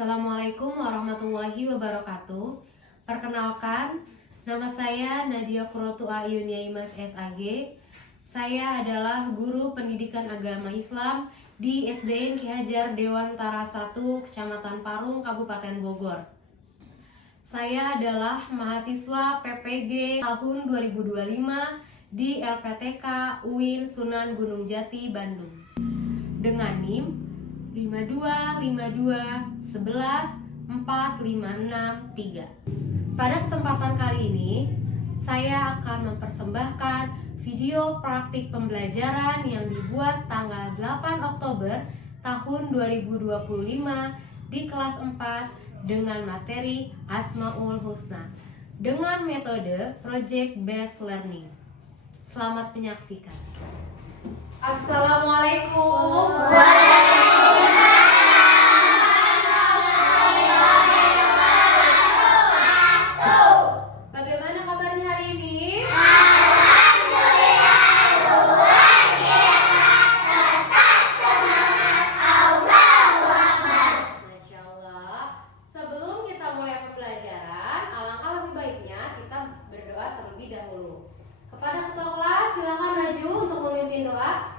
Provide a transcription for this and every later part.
Assalamualaikum warahmatullahi wabarakatuh. Perkenalkan, nama saya Nadia Kurotu Ayunia Imas SAG. Saya adalah guru pendidikan agama Islam di SDN Ki Hajar Dewantara 1, Kecamatan Parung, Kabupaten Bogor. Saya adalah mahasiswa PPG tahun 2025 di LPTK UIN Sunan Gunung Jati, Bandung. Dengan NIM 5252114563. Pada kesempatan kali ini, saya akan mempersembahkan video praktik pembelajaran yang dibuat tanggal 8 Oktober tahun 2025 di kelas 4 dengan materi Asmaul Husna dengan metode Project Based Learning. Selamat menyaksikan. Assalamualaikum. Bagaimana kabarnya hari ini? Alhamdulillah, luar biasa, tetap semangat, Allahu Akbar. Masya Allah. Sebelum kita mulai pembelajaran, alangkah lebih baiknya kita berdoa terlebih dahulu. Kepada ketua kelas, silakan maju untuk memimpin doa.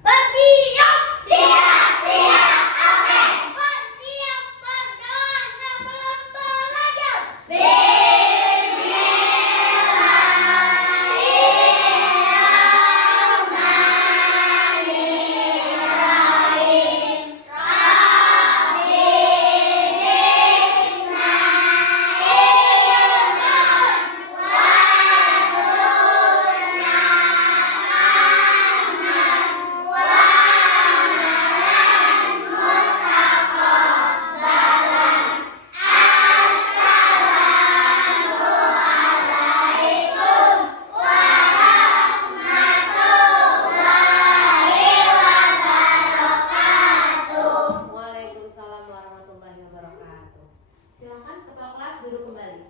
Bersiap, siap, oke. Bersiap berdoa sebelum belajar. Bismillahirrahmanirrahim. Rabbi zidna ilman warzuqna fahman wa amalan mutaqabbalan. Assalamualaikum warahmatullahi wabarakatuh. Waalaikumsalam warahmatullahi wabarakatuh. Silakan ketua kelas duduk kembali.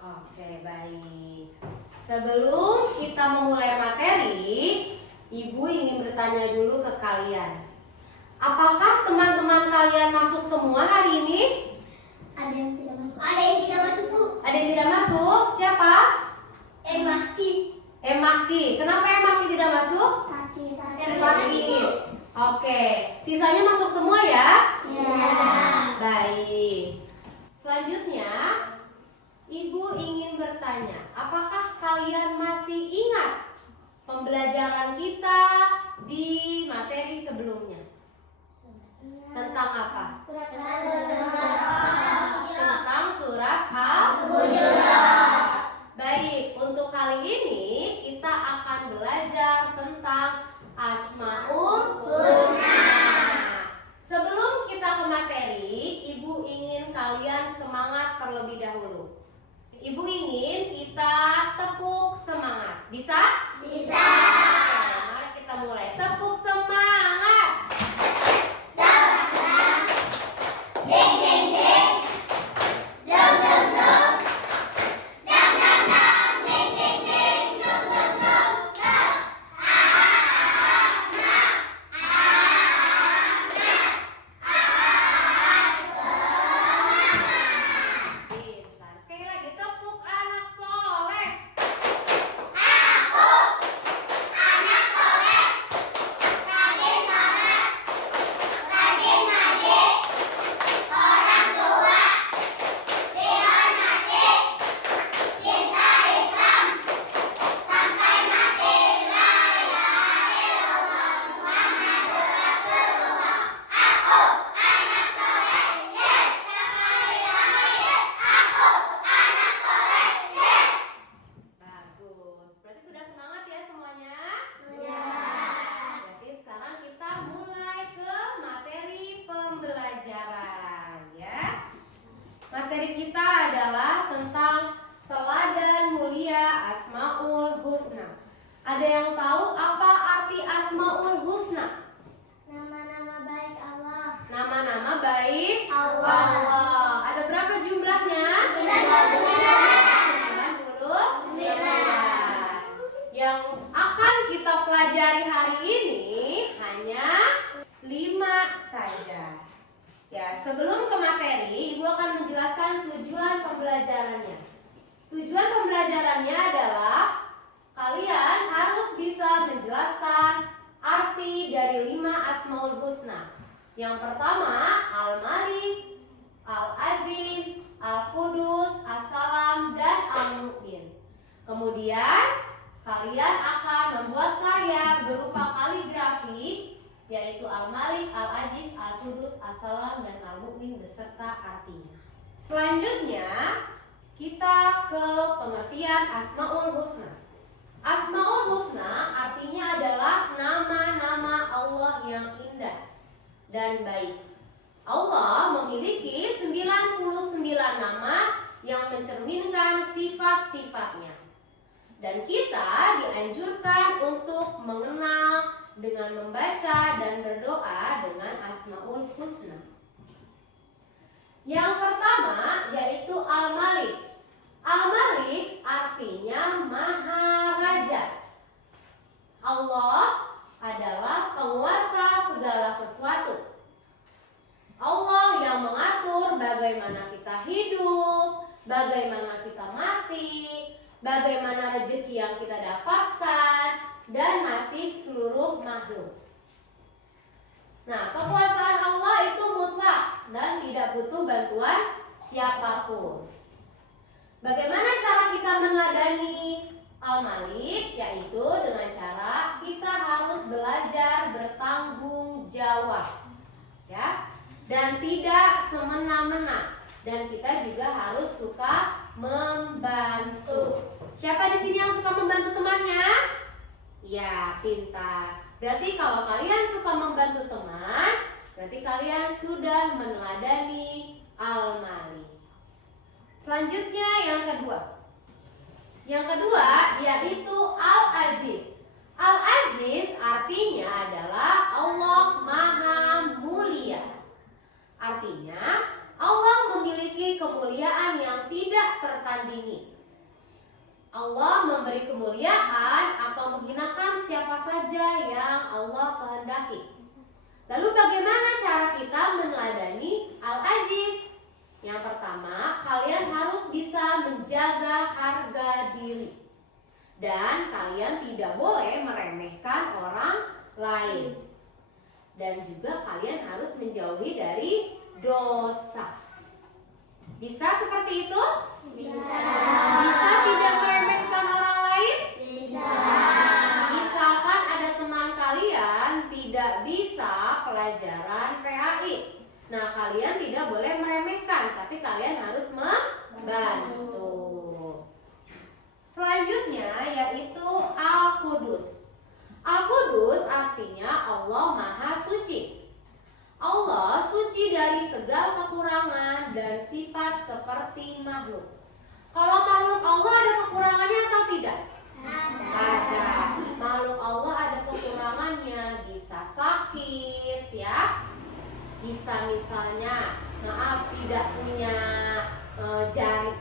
Oke, baik. Sebelum kita memulai materi, Ibu ingin bertanya dulu ke kalian. Apakah teman-teman kalian masuk semua hari ini? Ada yang tidak masuk. Ada yang tidak masuk, Bu. Ada yang tidak masuk? Siapa? Emaki. Emaki. Kenapa Emaki tidak masuk? Sakit. Oke, sisanya masuk semua ya? Ya. Baik. Selanjutnya, Ibu ingin bertanya, apakah kalian masih ingat pembelajaran kita di materi sebelumnya? Tentang apa? Tentang surat Al-Hujurat. Baik, untuk kali ini kita akan belajar tentang Asmaul Husna. Sebelum kita ke materi, Ibu ingin kalian semangat terlebih dahulu. Ibu ingin kita tepuk semangat. Bisa? Bisa. Oke, mari kita mulai. Tepuk semangat. Semangat. Ding ding ding. Dum dum dum. Dang dang dang. Ding ding ding. Dum dum dum. Pintar. Sekali lagi tepuk anak soleh. Aku anak soleh, rajin sholat, rajin ngaji, orang tua dihormati, cinta Islam, sampai mati. La ilaha illallah Muhammadur Rasulullah. Aku anak soleh, yes. Sekali lagi, aku anak soleh, yes. Bagus. Berarti sudah semangat ya semuanya? Sudah. Berarti sekarang kita mulai ke materi pembelajaran ya. Materi kita adalah tentang teladan mulia Asmaul Husna. Ada yang tahu apa arti Asmaul Husna? Nama-nama baik Allah. Nama-nama baik Allah. Allah. Ada berapa jumlahnya? 99. 99. Yang dan tujuan pembelajarannya. Tujuan pembelajarannya adalah kalian harus bisa menjelaskan arti dari 5 Asmaul Husna. Yang pertama, Al-Malik, Al-Aziz, Al-Qudus, As-Salam, dan Al-Mu'min. Kemudian kalian akan membuat karya berupa kaligrafi, yaitu Al-Malik, Al-Aziz, Al-Qudus, As-Salam, dan Al-Mu'min beserta artinya. Selanjutnya kita ke pengertian Asmaul Husna. Asmaul Husna artinya adalah nama-nama Allah yang indah dan baik. Allah memiliki 99 nama yang mencerminkan sifat-sifatnya. Dan kita dianjurkan untuk mengenal dengan membaca dan berdoa dengan Asmaul Husna. Yang pertama yaitu Al-Malik. Al-Malik artinya Maha Raja. Allah adalah penguasa segala sesuatu. Allah yang mengatur bagaimana kita hidup, bagaimana kita mati, bagaimana rezeki yang kita dapatkan, dan nasib seluruh makhluk. Nah, kekuasaan Allah itu mutlak dan tidak butuh bantuan siapapun. Bagaimana cara kita meneladani Al-Malik? Yaitu dengan cara kita harus belajar bertanggung jawab, ya, dan tidak semena-mena. Dan kita juga harus suka membantu. Siapa di sini yang suka membantu temannya? Ya, pintar. Berarti kalau kalian suka membantu teman, berarti kalian sudah meneladani Al-Malik. Selanjutnya yang kedua. Yang kedua yaitu Al-Aziz. Al-Aziz artinya adalah Allah Maha Mulia. Artinya Allah memiliki kemuliaan yang tidak tertandingi. Allah memberi kemuliaan atau menghinakan siapa saja yang Allah kehendaki. Lalu bagaimana cara kita meneladani Al-Aziz? Yang pertama, kalian harus bisa menjaga harga diri. Dan kalian tidak boleh meremehkan orang lain. Dan juga kalian harus menjauhi dari dosa. Bisa seperti itu? Bisa. Bisa tidak meremehkan orang lain? Bisa. Misalkan ada teman kalian tidak bisa pelajaran PAI. Nah, kalian tidak boleh meremehkan, tapi kalian harus membantu. Selanjutnya yaitu Al-Qudus. Al-Qudus artinya Allah Maha Suci. Allah suci dari segala kekurangan dan sifat seperti makhluk. Kalau makhluk Allah ada kekurangannya atau tidak? Ada. Makhluk Allah ada kekurangannya, bisa sakit ya. Bisa misalnya, maaf, tidak punya jari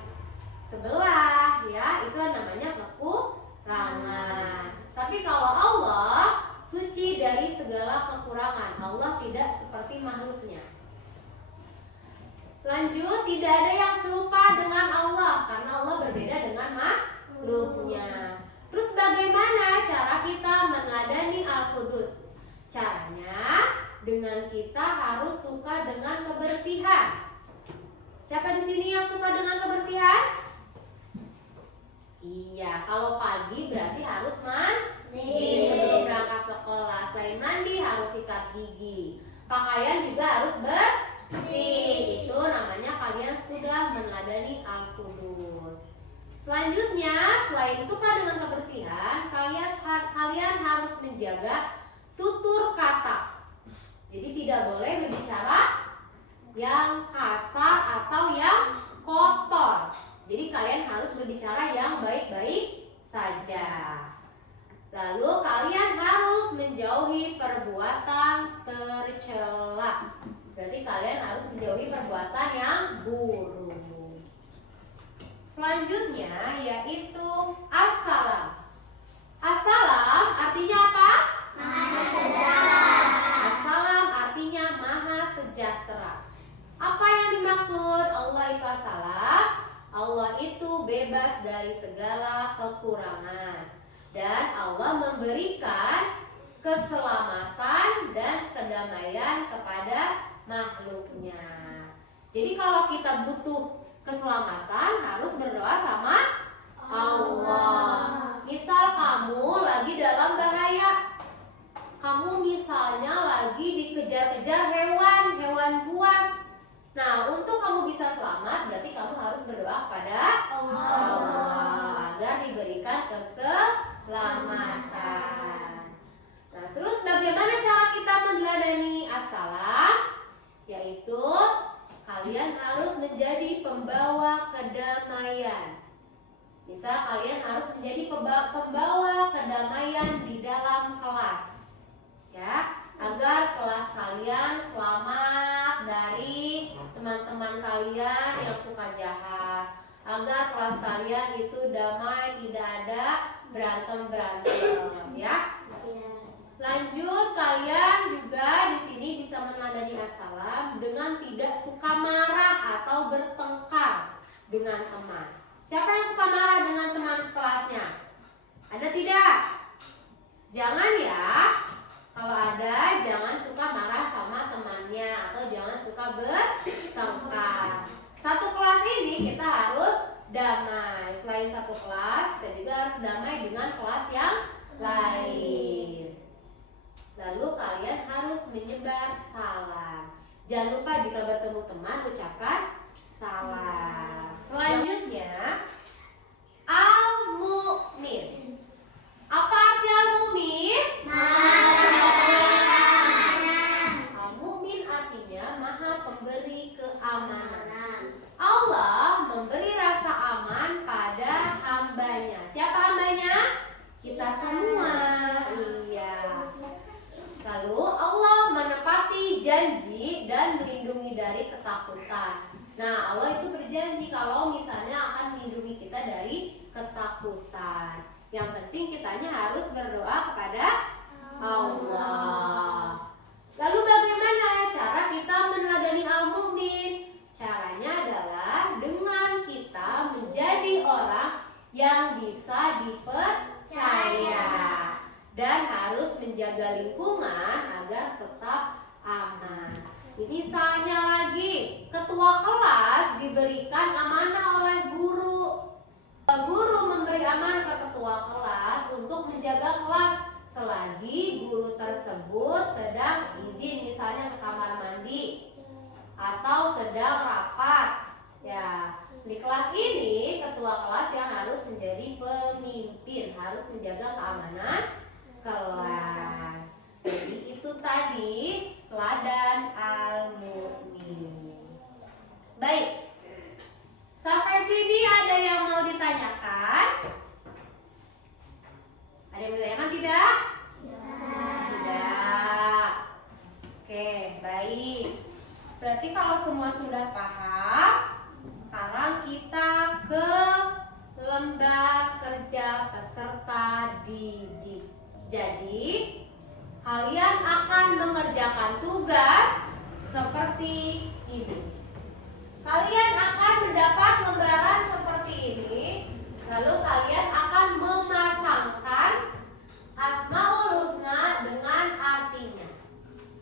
sebelah ya, itu namanya kekurangan. Tapi kalau Allah suci dari segala kekurangan, Allah tidak seperti makhluknya. Lanjut, tidak ada yang serupa dengan Allah karena Allah berbeda dengan makhluknya. Terus bagaimana cara kita meneladani Al-Qudus? Caranya dengan kita harus suka dengan kebersihan. Siapa di sini yang suka dengan kebersihan? Iya, kalau pagi berarti harus mandi sebelum berangkat sekolah. Selain mandi harus sikat gigi. Pakaian juga harus bersih. Itu namanya kalian sudah meneladani Al-Qudus. Selanjutnya, selain suka dengan kebersihan, kalian harus menjaga tutur kata. Jadi tidak boleh berbicara yang kasar atau yang kotor. Jadi kalian harus berbicara yang baik-baik saja. Lalu kalian harus menjauhi perbuatan tercela. Berarti kalian harus menjauhi perbuatan yang buruk. Selanjutnya yaitu As-Salam. As-Salam artinya apa? Maha sejahtera. As-Salam artinya Maha Sejahtera. Apa yang dimaksud Allah itu As-Salam? bebas dari segala kekurangan. Dan Allah memberikan keselamatan dan kedamaian kepada makhluknya. Jadi kalau kita butuh keselamatan harus berdoa sama Allah. Misal kamu lagi dalam bahaya, kamu misalnya lagi dikejar-kejar hewan buas. Nah, untuk kamu bisa selamat berarti kamu harus berdoa kepada Allah agar diberikan keselamatan. Nah, terus bagaimana cara kita meneladani as-salam? Yaitu kalian harus menjadi pembawa kedamaian. Misal kalian harus menjadi pembawa kedamaian di dalam kelas, ya, agar kelas kalian selamat dari teman-teman kalian yang suka jahat, agar kelas kalian itu damai, tidak ada berantem, ya. Lanjut, kalian juga di sini bisa meneladani as-salam dengan tidak suka marah atau bertengkar dengan teman. Siapa yang suka marah dengan teman sekelasnya? Ada tidak? Jangan ya. Kalau ada, jangan suka marah sama temannya atau jangan suka bertengkar. Satu kelas ini kita harus damai. Selain satu kelas, kita juga harus damai dengan kelas yang lain. Lalu kalian harus menyebar salam. Jangan lupa jika bertemu teman ucapkan salam. Selanjutnya, al-mu'min. Apa arti al-mu'min? Al-mu'min artinya maha pemberi keamanan. Allah memberi rasa aman pada hambanya. Siapa hambanya? Kita semua. Iya. Lalu Allah menepati janji dan melindungi dari ketakutan. Nah, Allah itu berjanji kalau misalnya akan melindungi kita dari ketakutan. Yang penting kitanya harus berdoa kepada Allah. Lalu bagaimana cara kita meneladani al-mu'min? Caranya adalah dengan kita menjadi orang yang bisa dipercaya dan harus menjaga lingkungan agar tetap aman. Misalnya lagi, ketua kelas diberikan amanah oleh guru. Guru memberi amanah ke ketua kelas untuk menjaga kelas selagi guru tersebut sedang izin, misalnya ke kamar mandi atau sedang rapat. Ya, di kelas ini ketua kelas yang harus menjadi pemimpin, harus menjaga keamanan kelas. Jadi itu tadi teladan al-mu'min. Baik, sampai sini ada yang mau ditanyakan? Ada yang mau ditanyakan tidak? Tidak. Oke, baik. Berarti kalau semua sudah paham, sekarang kita ke lembar kerja peserta didik. Jadi, kalian akan mengerjakan tugas seperti ini. Kalian akan mendapat lembaran seperti ini. Lalu kalian akan memasangkan Asmaul Husna dengan artinya.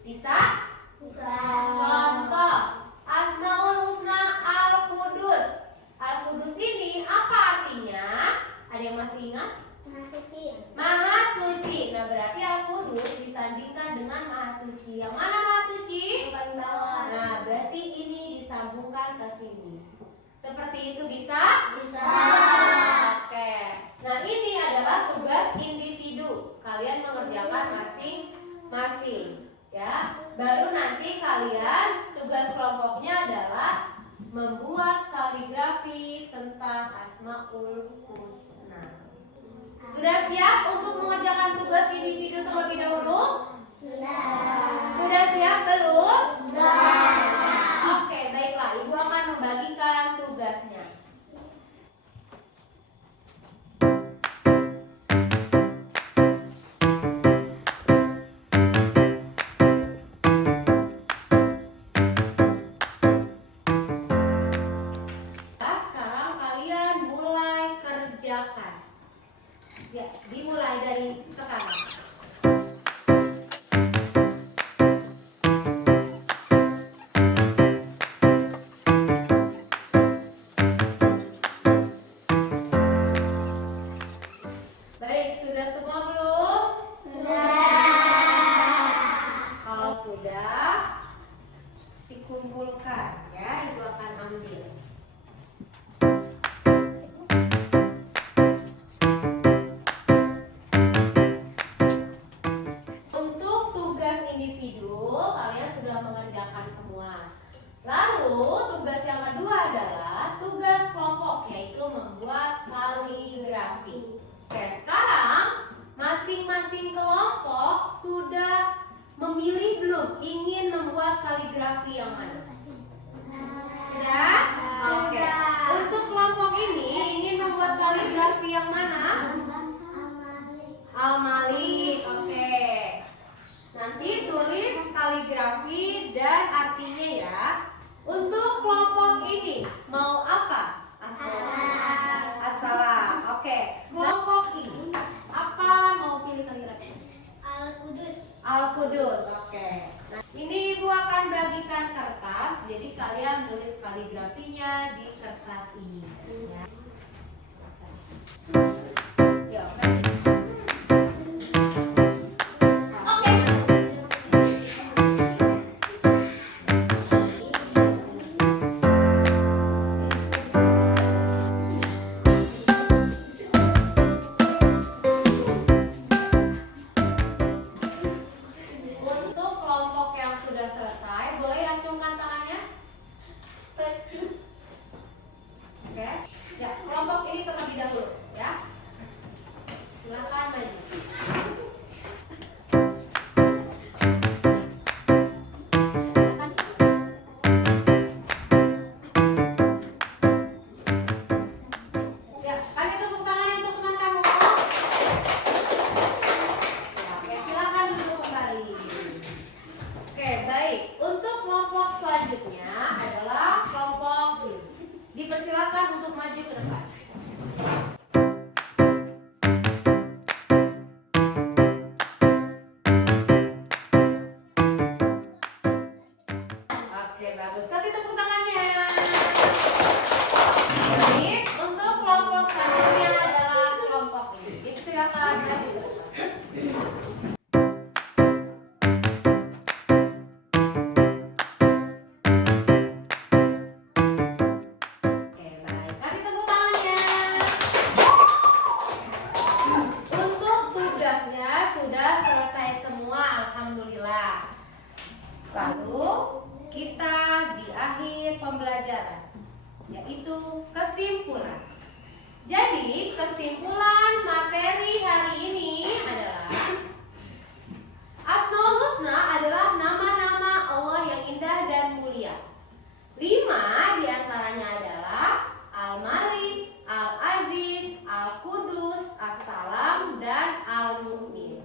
Bisa? Bisa. Contoh, Asmaul Husna Al-Qudus. Al-Qudus ini apa artinya? Ada yang masih ingat? Maha suci. Nah, berarti Al-Qudus disandingkan dengan Maha suci. Yang mana Maha suci? Nah, berarti ini disambungkan ke sini. Seperti itu bisa? Bisa. Oke. Nah, ini adalah tugas individu. Kalian mengerjakan masing-masing, ya. Baru nanti kalian tugas kelompoknya adalah membuat kaligrafi tentang Asmaul Husna. Sudah siap untuk mengerjakan tugas individu terlebih dahulu? Sudah siap belum? Sudah. Oke, baiklah. Ibu akan membagikan tugasnya. Sekarang kalian mulai silakan. Ya, dimulai dari sekarang. Baik, sudah semua belum? Kalau sudah, dikumpulkan ya, ibu akan ambil. Untuk tugas individu, kalian sudah mengerjakan semua. Lalu, tugas yang kedua adalah tugas kelompok, yaitu membuat kaligrafi. Oke, sekarang masing-masing kelompok sudah memilih belum ingin membuat kaligrafi yang mana? Sudah? Oke. Untuk kelompok ini ingin membuat kaligrafi yang mana? Al-Malik. Oke. Nanti tulis kaligrafi dan artinya ya. Untuk kelompok ini mau apa? Assalam. Oke. Kelompok ini apa mau pilih kaligrafi? Al-Qudus. Oke. Nah, ini ibu akan bagikan kertas. Jadi kalian tulis kaligrafinya di kertas ini. Ya. Ya, oke. Untuk kelompok yang sudah selesai, boleh acungkan tangannya? Oke. Ya, kelompok ini terlebih dahulu, ya. Silakan maju. Ya, kasih tepuk tangan untuk teman kamu. Ya, oke, silakan duduk kembali. Oke, baik. Untuk kelompok selanjutnya adalah kelompok ini. Dipersilakan untuk maju ke depan. Oke, bagus. Kasih tepuk tangannya. Baik, untuk kelompok selanjutnya adalah kelompok ini. Dipersilakan maju ke depan. Oke, baik. Kasih tepuk tangannya. Untuk tugasnya sudah selesai semua, alhamdulillah. Lalu kita di akhir pembelajaran, yaitu kesimpulan. Jadi kesimpulan materi hari ini adalah Asmaul Husna adalah nama-nama Allah yang indah dan mulia. 5 diantaranya adalah Al-Malik, Al-Aziz, Al-Qudus, As-Salam, dan Al-Mu'min.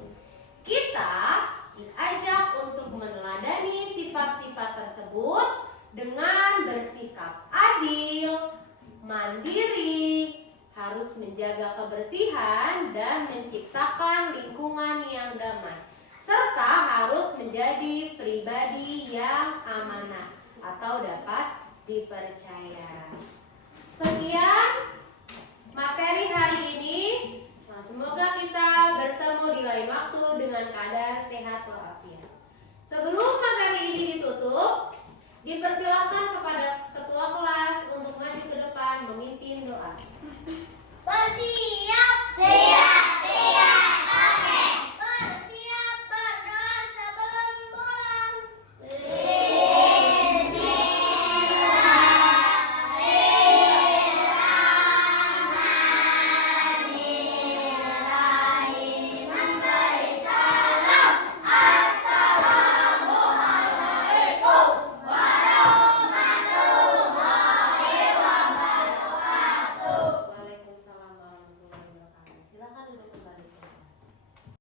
Kita diajak untuk meneladani sifat-sifat tersebut dengan bersikap adil, mandiri, harus menjaga kebersihan dan menciptakan lingkungan yang damai, serta harus menjadi pribadi yang amanah atau dapat dipercaya. Sekian materi hari ini. Nah, semoga kita bertemu di lain waktu dengan keadaan sehat walafiat. Sebelum materi ini ditutup, dipersilakan kepada ketua kelas untuk maju ke depan memimpin doa. Bersih.